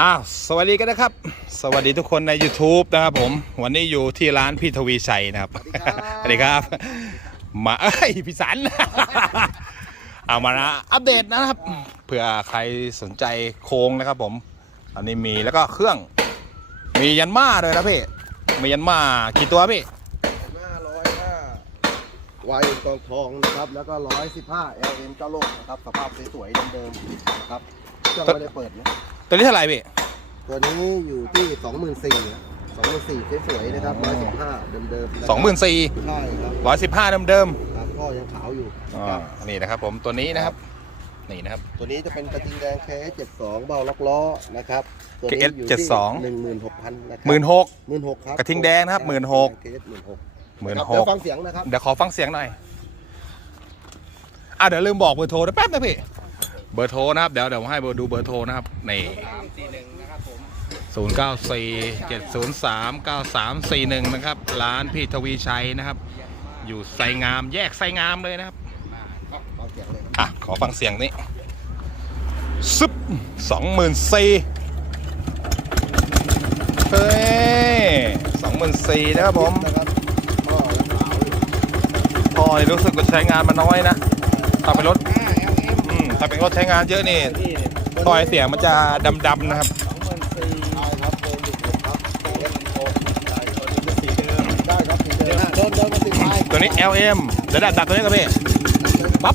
อ้าวสวัสดีกันนะครับ สวัสดีทุกคนใน YouTube นะครับผม วันนี้อยู่ที่ร้านพี่ทวีชัยนะครับสวัสดีครับ มาเอ้ยพี่สัน เอามานะอัปเดตนะครับเผื่อใครสนใจโครงนะครับผมอันนี้มีแล้วก็เครื่อง มียันมาเลยนะพี่มียันมากี่ตัวพี่หน้าร้อยห้าวายกองทองนะครับแล้วก็ร้อยสิบห้า LM เจ้าโลกนะครับสภาพสวยๆเดิมๆนะครับเครื่องไม่ได้เปิดนะ ตัวนี้เท่าไหร่พี่ ตัวนี้อยู่ที่สองหมื่นสี่สองหมื่นสี่สวยๆนะครับร้อยสิบห้าเดิมๆะครับสองหมื่นสี่ใช่ครับร้อยสิบห้าเดิมครับพ่อยังขาวอยู่ๆนะอ่าครับ นี่นะครับผมตัวนี้นะครับ นี่นะครับ ตัวนี้จะเป็นกระทิงแดง KS 72เบาล็อกล้อนะครับ ตัวนี้ KS อยู่ที่72หนึ่งหมื่นหกพันนะครับหมื่นหก หมื่นหกครับกระทิงแดงนะครับ16,000 KS หมื่นหกหมื่นครับหเดี๋ยกวฟังเสียงนะครับ เดี๋ยวขอฟังเสียงหน่อย อะเดี๋ยวลืมบอกเบอร์โทรนะแป๊บนะพี่ เบอร์โทรนะครับ เดี๋ยวเดี๋ยวผมให้เบอร์ดูเบอร์โทรนะครับนี่ศูนย์เก้าสี่เจ็ดศูนย์สามเก้าสามสี่หนึ่งนะครับร้านพี่ทวีชัยนะครับ อยู่ไซงามแยกไซงามเลยนะครับฟังเสียงเลยครับอะขอฟังเสียงนี้ซึบสองหมื่นสี่เฮ้ยสองหมื่นสี่นะครับผมนะครับพ่อยังขาวอยู่พอนี่รู้สึกว่าใช้งานมาน้อยนะถ้าเป็นรถอืมถ้า เป็นรถใช้งานเยอะนี่ต่อยเสียงมันจะดำๆนะครับใช่ครับเดินอยู่ครับเดินโอ้ใช่ตัวนี้เป็นสีเดิมได้ครับสีเดิมเดินเดินมาติดท้ายตัวนี้ LM เดี๋ยวดับดับตัวนี้กับพี่ปั๊บ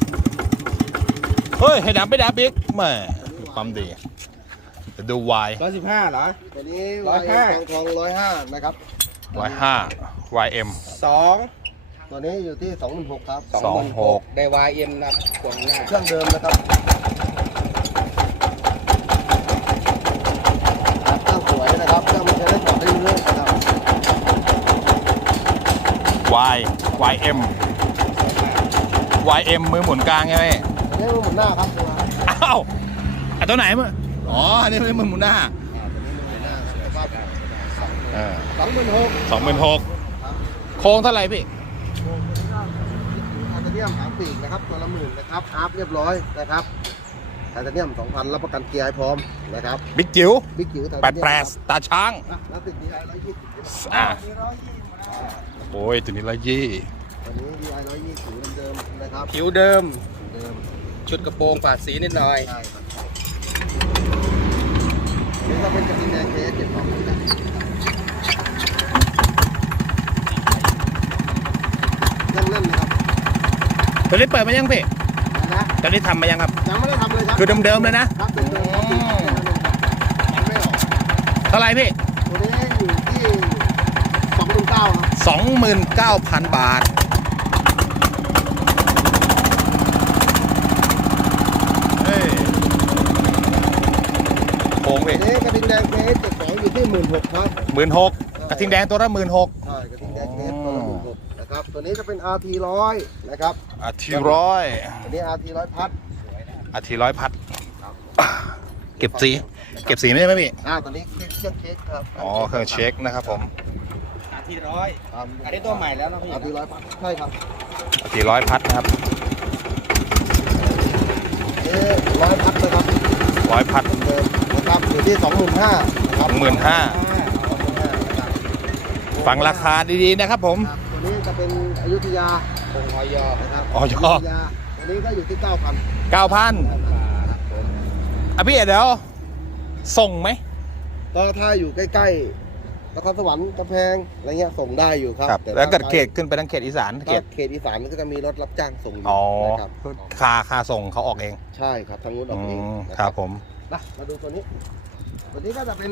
เฮ้ย ให้ดับไม่ดับอีกแหม่ความดีเดี๋ยวดู Y ร้อยสิบห้าเหรอตัวนี้ร้วาอยยห้าทองทองร้อยห้านะครับ Y 5 YM สอง ตัวนี้อยู่ที่สองหมื่นหกครับสองหกได้วายเอ็มนะขวดหน้า เครื่องเดิมนะครับเครื่องสวยนะครับเครื่องมันจะได้จอดได้เรื่อยๆนะครับ Y YM YM มือหมุนกลางใช่ไหมอันนี้มันหมุนหน้าครับตัวอ้าวอะตัวไหนมืออ๋ออันนี้ไม่มือหมุนหน้าสองหมื่นหกสองหมื่นหกโค้งเท่าไหร่พี่ไทเทเนียมสามปีกนะครับตัวละหมื่นนะครับอาร์ฟเรียบร้อยนะครับไทเทเนียมสองพันรับประกันเกียร์ให้พร้อมนะครับบิ๊กจิ๋วบิ๊กจิ๋วไทเทแปดเนียมแปดตาช้างอะแล้วติดดีไอร้อยยี่สิบอ่าโอ้ยตัวนี้ละยี่ตัวนี้ดีไอร้อยยี่สิบเดิมๆนะครับผิวเดิม เดิมชุดกระโปรงปาดสีนิดหน่อยใช่ครับอันนี้ก็เป็นกระทิงแดงเคสเจ็ดสองนะครับ ยังแน่นนะครับ ตัวนี้เปิดมายังพี่นะตัวนี้ทำมายังครับ ยังไม่ได้ทำเลยครับคือเดิมๆเลยนะ ครับเดิมๆครับยังไม่ออกเท่าไหร่พี่ตัวนี้อยู่ที่สองหมื่นเก้าครับสองหมื่นเก้าพันบาท เฮ้ยโค้งพี่ตัวนี้กระทิงแดงเคสเจ็ดสองอยู่ที่หมื่นหกครับหมื่นหกกระทิงแดงตัวละหมื่นหก ใช่กระทิงแดงเคสตัวละหมื่ นหกนะครับตัวนี้จะเป็น RT ร้อยนะครับอาทิร้อยตัวนี้ RT ร้อยพัดอาทิร้อยพัด เก็บสี เก็บสีไม่ได้ไหมพี่ อ่าตัวนี้เครื่องเช็คครับอ๋อ เครื่องเช็คนะครับผมอาทีร้อยครับ อันนี้ตัวใหม่แล้วนะพี่ RT ร้อยพัดใช่ครับอาทิร้อยพัดนะครับเอ๊ร้อยพัดนะครับร้อยพัดเดิมนะครับอยู่ที่สองหมื่นห้านะครับหมื่นห้า 25,000นะครับ ฟังราคาดีๆนะครับผม ครับตัว นี้จะเป็นอยุธยาคงออยอนะครับออย ธยาตัวนี้ก็อยู่ที่เก้าพันเก้าพันอะพี่เดี๋ยว ส่งไหม ก็ถ้าอยู่ใกล้ๆนครสวรรค์กำแพงอะไรเงี้ยส่งได้อยู่ครับครับต่แล้วเกิดถ้าเขตขึ้นไปทางเขตอีสานเขถ้าตเขตอีสานก็จะมีรถรับจ้างส่งอยู่อ๋อนะครับค่าค่าส่งเขาออกเองใช่ครับทางนู้นออือกเองมนะครับผม นะมาดูตัวนี้ ตัวนี้ก็จะเป็น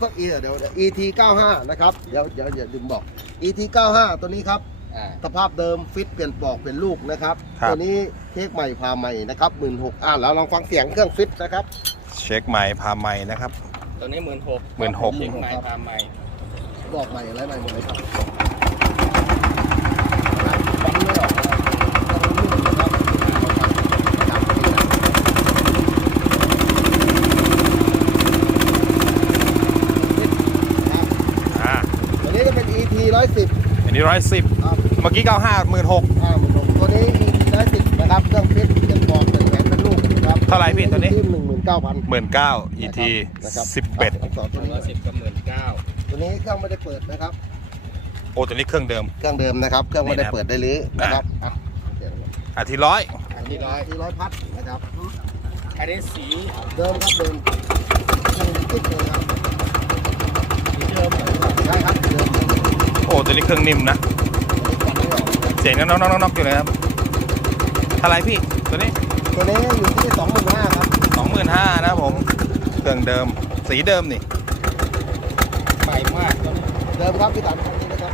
พวกเอเดี๋ยวเดี๋ยว ET 95นะครับ เดี๋ยวเดี๋ยวอย่าลืมบอก ET 95 ตัวนี้ครับอ่าสภาพเดิมฟิตเปลี่ยนปลอกเป็นลูกนะครับ ครับ ตัวนี้เค้กใหม่พาใหม่นะครับหมื่นหกอ่าแล้วลองฟังเสียงเครื่องฟิตนะครับ เช็คใหม่พาใหม่นะครับ ตัวนี้หมื่นหก16,000 เช็คใหม่พาใหม่ บอกใหม่อะไรใหม่หมดเลยครับฟังไม่ออกนะครับต้องรุ่นนะครับ อ่า ตัวนี้จะ เป็น ET 110อันนี้ร้อยสิบครับเมื่อกี้เก้าห้าหมื่นหกอ่าหมื่นหกตัวนี้ ET 110นะครับเครื่องฟิตเปลี่ยนปลอกเป็นแหวนเป็นลูกนะครับเท่าไหร่พี่ตัวนี้หนึ่งหมื่นเก้าพันหมื่นเก้า ET นะครับสิบเอ็ดสองตัตัววนี้ละสิบกับหมื่นเก้าตัวนี้เครื่องไม่ได้เปิดนะครับ โอ้ตัวนี้เครื่องเดิม เครื่องเดิมนะครับ เครื่องไม่ได้เปิดได้หรือนะครับอะเดี๋ยวอาทิร้อยอันนี้ร้อยที่ร้อยพัดนะครับอันนี้สีเดิมครับเดิมเครื่องติดเลยครับสีเดิมเหมือนกันใช่ครับเดิม โอ้ตัวนี้เครื่องนิ่มนะ เสียงน้องๆๆๆอยู่เลยครับเท่าไหร่พี่ตัวนี้ตัวนี้อยู่ที่สองหมื่นห้าครับสองหมื่นห้านะครับผมเครื่องเดิมสีเดิมนี่ใหม่มากตัวนี้เดิมครับพี่ตันคันนี้นะครับ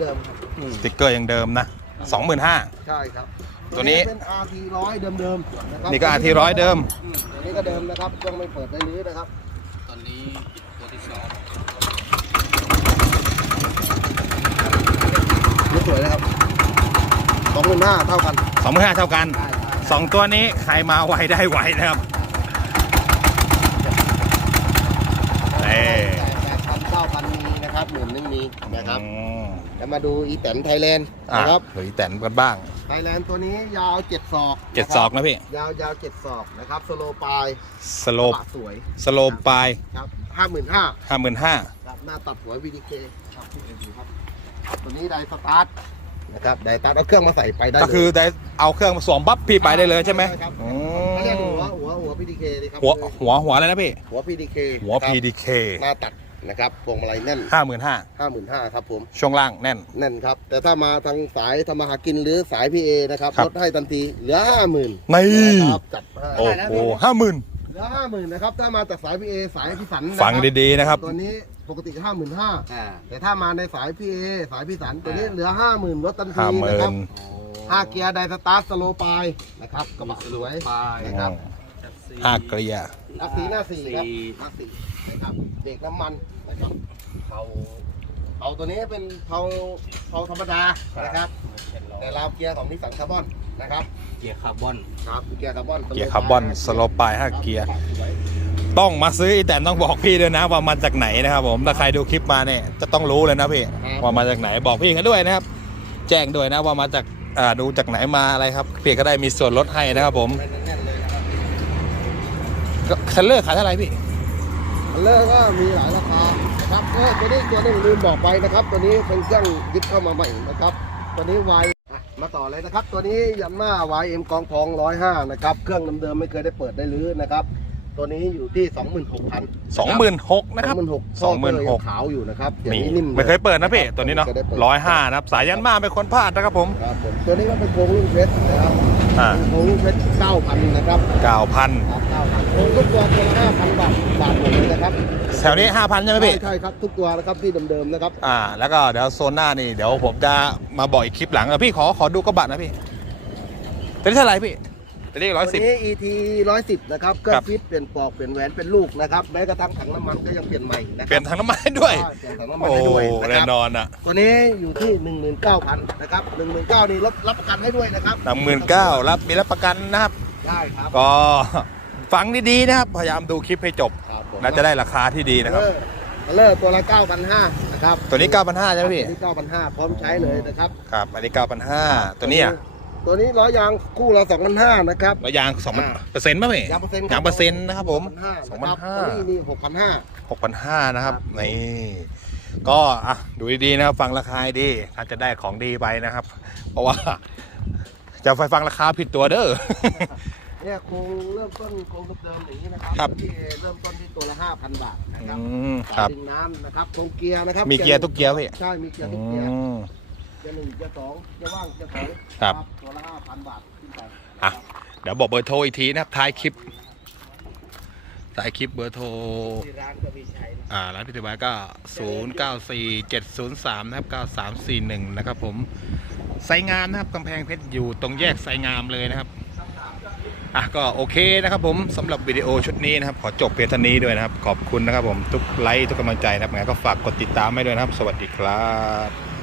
เดิมครับสติ๊กเกอร์ยังเดิมนะสองหมื่นห้าใช่ครับตัวนี้เป็น RT ร้อยเดิมๆนะครับนี่ก็ RT ร้อยเดิมตัวนี้ก็เดิมนะครับเครื่องไม่เปิดได้หรือนะครับ ตอนนี้ตัวที่สอง สวยนะครับสองหมื่นห้าเท่ากันสองหมื่นห้าเท่ากันใช่สองตัวนี้ใครมาไวได้ไวนะครับเอ้แปดพันเก้าพันมีนะครับหมื่นหนึงมีนะครับอืมแล้วมาดูอีแตนไทยแลนด์อะนะครับเฮ้ยแต่นกันบ้างไทยแลนด์ตัวนี้ยาวเจ็ดศอกเจ็ดศอกนะพี่ยาวยาวเจ็ดศอกนะครับสโลปลายสโลปกระบะสวยสโลปปลายครับห้าหมื่นห้าห้าหมื่นห้าครับหน้าตัดหัว VDK ครับพี่เอ็มดูครับ ตัวนี้ไดสตาร์ทนะครับไดสตาร์ทเอาเครื่องมาใส่ไปได้ก็คือได้เอาเครื่องมาสวมปั๊บพี่ไปได้เลยใช่ไหมครับอืเขาเรียกหัวมหัวหัว PDK นี่ครับหัวหัวหัวอะไรนะพี่ หัว PDK หัวครับ PDK หน้าตัดนะครับพวงมาลัยแน่นห้าหมื่นห้าห้าหมื่นห้าครับผมช่วงล่างแน่น แน่นครับ แต่ถ้ามาทางสายทำมาหากินหรือสาย PA นะครับครับ ลดให้ทันทีเหลือห้าหมื่นนี่ครับจัดให้โอ้โหห้าหมื่นเหลือห้าหมื่นนะครับถ้ามาจากสาย PA สายพี่สันนะฟังดีๆนะครับ ตัวนี้ ปกติห้าหมื่นห้าอ่าแต่ถ้ามาในสาย PA สายพี่สันตัวนี้เหลือห้าหมื่นลดทันทีห้าหมื่นะครันบห้าเกียร์ไดสตาร์ทสโลปลายนะครับกระบะสวยปลายนะครับจัดสีห้าเกลียนักสีหน้าสี่ครับสี่นักสีนะครับเบรกน้ำมันนะครับเผาเผาตัวนี้เป็นเผาเผาธรรมดานะครับ แต่ราวเกียร์ของนิสสันคาร์บอนนะครับเกียร์คาร์บอนครับเกียร์คาร์บอน เกียร์คาร์บอนสโลปปลายห้าเกียร์ ต้องมาซื้ออีแต่ต้องบอกพี่ด้วยนะว่ามาจากไหนนะครับ ผมถ้าใครดูคลิปมาเนี่ยจะต้องรู้เลยนะพี่ว่ามาจากไหนบอกพี่กันด้วยนะครับ แจ้งด้วยนะว่ามาจากอ่าดูจากไหนมาอะไรครับพี่ก็ได้มีส่วนลดให้นะครับผมแน่นๆเลยนะครับก็เทรลเลอร์ขายเท่าไหร่พี่อันเลอร์ก็มีหลายราคานะครับเออตัวนี้ตัวหนึงลืมบอกไปนะครับ ตัวนี้เป็นเครื่องยึดเข้ามาใหม่นะครับ ตัวนี้ Y อะมาต่อเลยนะครับ ตัวนี้ยันมา YM กองทอง105นะครับ เครื่องเดิมๆไม่เคยได้เปิดได้รื้อนะครับ ตัวนี้อยู่ที่26,000สองหมื่นหกนะครับ26,000สองหมื่นหก ขาวอยู่นะครับอย่างนี่นี้นิ่มลไม่เคยเปิดนะพี่ตัวนี้เนาะไม่คได้ปิดร้อยห้านะครับสายยันมาเป็นคนพลาดนะครับผม ครับผมตัวนี้ก็เป็นโครงรุ่นเพชรนะครับอ่าโครงรุ่นเพชร9,000นะครับเก้าพันครับ9,000โครงทุกตัวตัวละ5,000บาทบาทหมดเลยนะครับแถวนี้ห้าพันใช่ไหมพี่ใช่ใช่ครับทุกตัวนะครับที่เดิมๆนะครับ อ่า แล้วก็เดี๋ยวโซนหน้านี่เดี๋ยวผมจะมาบอกอีกคลิปหลังอะพี่ขอขอดูกระบะนะพี่ตัวนี้เท่าไหร่พี่ ตัวนี้ร้อยตัวสิบนี้ ET 110นะครับเครื่อครังบ ฟิตเปลี่ยนปลอกเปลี่ยนแหวนเป็นลูกนะครับแม้กระทั่งถังน้ำมันก็ยังเปลี่ยนใหม่นะคเปลี่รัยนถังน้ำมันให้ด้วยใช่เปลี่ยนถังน้ำมันโอ้ให้ด้วยนะแน่ครับนอนอะตัวนี้อยู่ที่ 19,000นะครับ19,000นี่รับรับประกันให้ด้วยนะครับหนึ่งหมื่นเก้ารับมีรับประกันนะครับ ได้ครับก็ ฟังดีๆนะครับ พยายามดูคลิปให้จบครับผมน่าจะได้ราคาที่ดีนะครับ เออเลิกตัวละ9,500นะครับตัวนี้9,500ใช่ไหมพี่ ตัวนี้9,500พร้อมใช้เลยนะครับ ครับ อันนี้9,500ตัวนี้อะ ตัวนี้ล้อยางคู่ละ2,500นะครับแล้วยาง2อ่าเปอร์เซ็นต์ป่ะพี่ยางเปอร์เซ็นต์ยางเปอร์เซ็นต์นะครับผม2,500นะครับตัวนี้นี่6,500 6,500นะครับครับนี่ก็อะดูดีๆนะครับฟังราคาให้ดีถ้าจะได้ของดีไปนะครับ เพราะว่า จะไปฟังราคาผิดตัวเด้อ เนี่ยโครงเริ่มต้นโครงเดิมๆอย่างนี้นะครัครับ ที่เริ่มต้นที่ตัวละ5,000 บาทนะครับอืมครับ ดึงน้ำนะครับโครงเกียร์นะครับมีเกียร์ทุกเกียร์พี่ใช่มีเกียร์อืทุกเกียร์ม เกียร์หนึ่งเกียร์สองเกียร์ว่างเกียร์สองครับ ตัวละ5,000บาทขึ้นไปอะเดี๋ยวบอกเบอร์โทรอีกทีนะครับท้ายคลิปท้ายคลิปเบอร์โทร ที่ร้านก็มีชัยนะอ่าร้านพิธีบายก็ 0 9 4 7 0 3 นะครับ 9341 นะครับผม ไซงามนะครับกำแพงเพชรอยู่ตรงแยกไซงามเลยนะครับ อะก็โอเคนะครับผมสำหรับวิดีโอชุดนี้นะครับ ขอจบเพียงเท่านี้ด้วยนะครับ ขอบคุณนะครับผม ทุกไลค์ทุกกำลังใจนะครับงั้นก็ฝากกดติดตามให้ด้วยนะครับ สวัสดีครับ